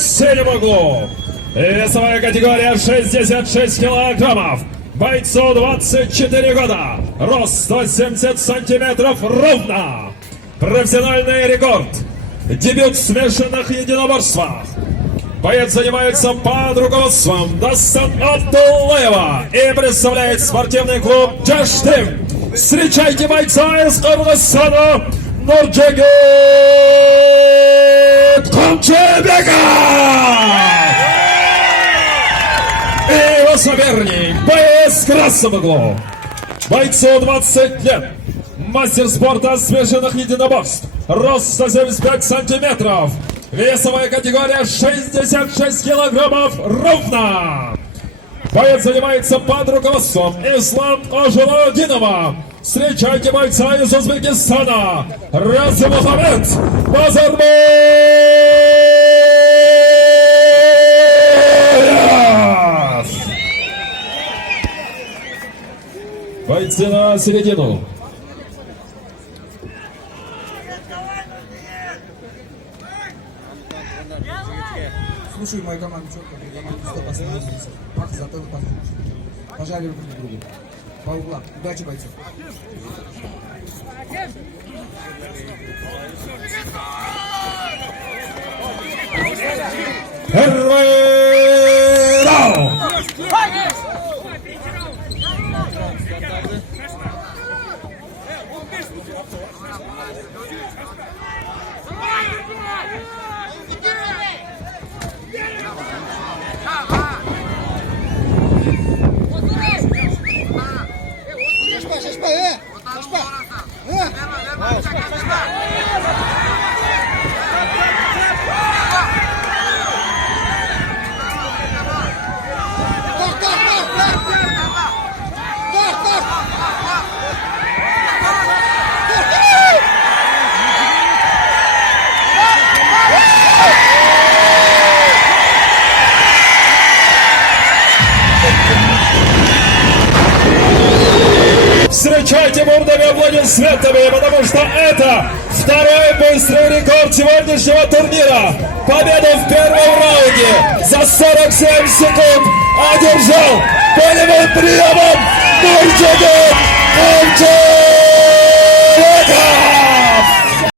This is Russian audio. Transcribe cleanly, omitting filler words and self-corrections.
синем углу. Весовая категория 66 килограммов. Бойцу 24 года. Рост 170 сантиметров ровно. Профессиональный рекорд. Дебют в смешанных единоборствах. Боец занимается под руководством Дастан Абдуллаева и представляет спортивный клуб Джаштим. Встречайте бойца из Кыргызстана Нурджигит Кумчебеков! И его соперник, боец в красном углу. Бойцу 20 лет. Мастер спорта смешанных единоборств. Рост 175 сантиметров. Весовая категория 66 килограммов ровно. Боец занимается под руководством Ислам Ажаладинова. Встречайте бойца из Узбекистана Рази Мухаммед Базарбаев. Бойцы на середину. Слушай мою команду четко, команду стоп, остановился. Пах, затылок, пожали руку друг другу. По углам. Удачи, бойцов. Первый раунд. Встречайте бурными аплодисментами, потому что это второй быстрый рекорд сегодняшнего турнира. Победу в первом раунде за 47 секунд одержал болевым приемом Нурджигит Кумчебеков.